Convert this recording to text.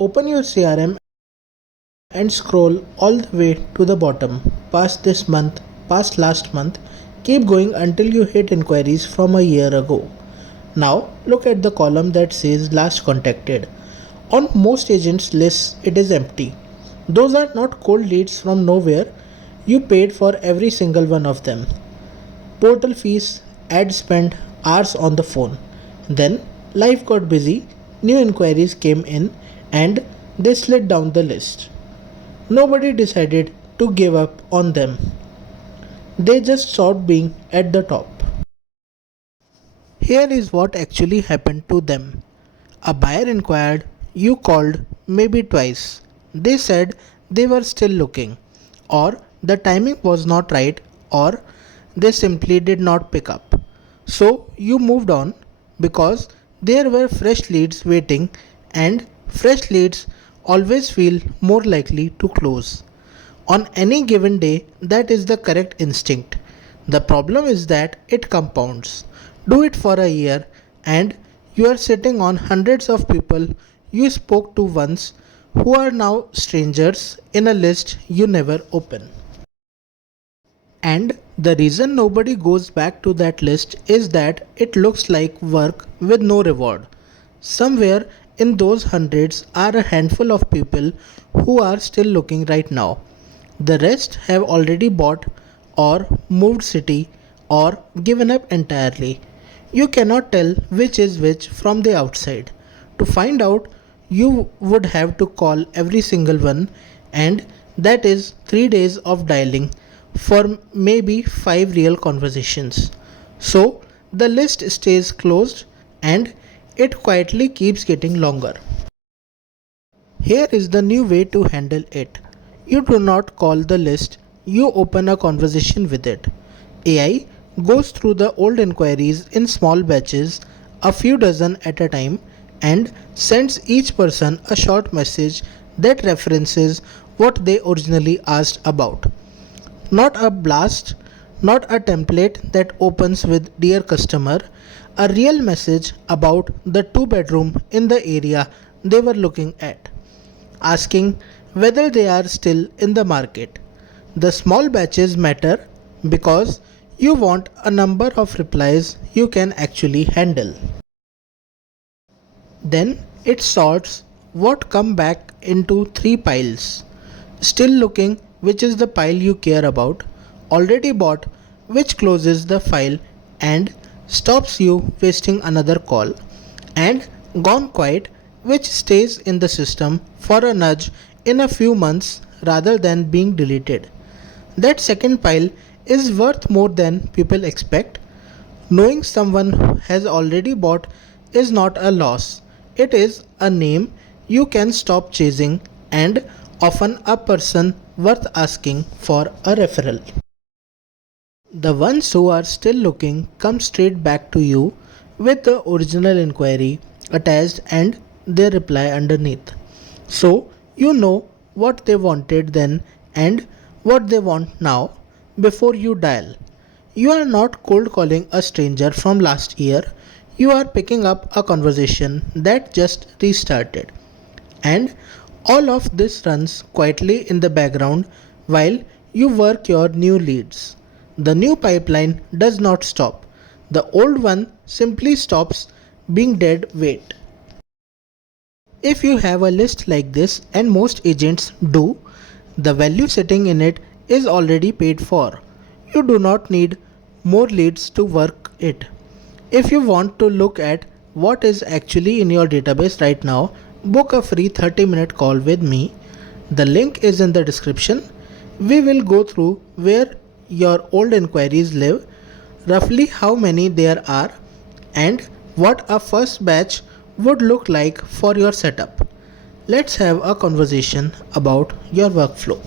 Open your CRM and scroll all the way to the bottom, past this month, past last month. Keep going until you hit inquiries from a year ago. Now look at the column that says last contacted. On most agents' lists, it is empty. Those are not cold leads from nowhere. You paid for every single one of them. Portal fees, ad spend, hours on the phone. Then life got busy, new inquiries came in, and they slid down the list. Nobody decided to give up on them. They just stopped being at the top. Here is what actually happened to them. A buyer inquired, you called maybe twice. They said they were still looking, or the timing was not right, or they simply did not pick up. So you moved on because there were fresh leads waiting, and fresh leads always feel more likely to close. On any given day, that is the correct instinct. The problem is that it compounds. Do it for a year, and you are sitting on hundreds of people you spoke to once who are now strangers in a list you never open. And the reason nobody goes back to that list is that it looks like work with no reward. Somewhere in those hundreds are a handful of people who are still looking right now. The rest have already bought or moved city or given up entirely. You cannot tell which is which from the outside. To find out, you would have to call every single one, and that is 3 days of dialing for maybe 5 real conversations. So the list stays closed and it quietly keeps getting longer. Here is the new way to handle it. You do not call the list, you open a conversation with it. AI goes through the old inquiries in small batches, a few dozen at a time, and sends each person a short message that references what they originally asked about. Not a blast, not a template that opens with Dear Customer, a real message about the 2 bedroom in the area they were looking at, asking whether they are still in the market. The small batches matter because you want a number of replies you can actually handle. Then it sorts what come back into 3 piles. Still looking, which is the pile you care about, already bought, which closes the file and stops you wasting another call, and gone quiet, which stays in the system for a nudge in a few months rather than being deleted. That second pile is worth more than people expect. Knowing someone has already bought is not a loss, it is a name you can stop chasing, and often a person worth asking for a referral. The ones who are still looking come straight back to you with the original inquiry attached and their reply underneath. So you know what they wanted then and what they want now before you dial. You are not cold calling a stranger from last year, you are picking up a conversation that just restarted. And all of this runs quietly in the background while you work your new leads. The new pipeline does not stop. The old one simply stops being dead weight. If you have a list like this, and most agents do, the value sitting in it is already paid for. You do not need more leads to work it. If you want to look at what is actually in your database right now, book a free 30-minute call with me. The link is in the description. We will go through where your old inquiries live, roughly how many there are, and what a first batch would look like for your setup. Let's have a conversation about your workflow.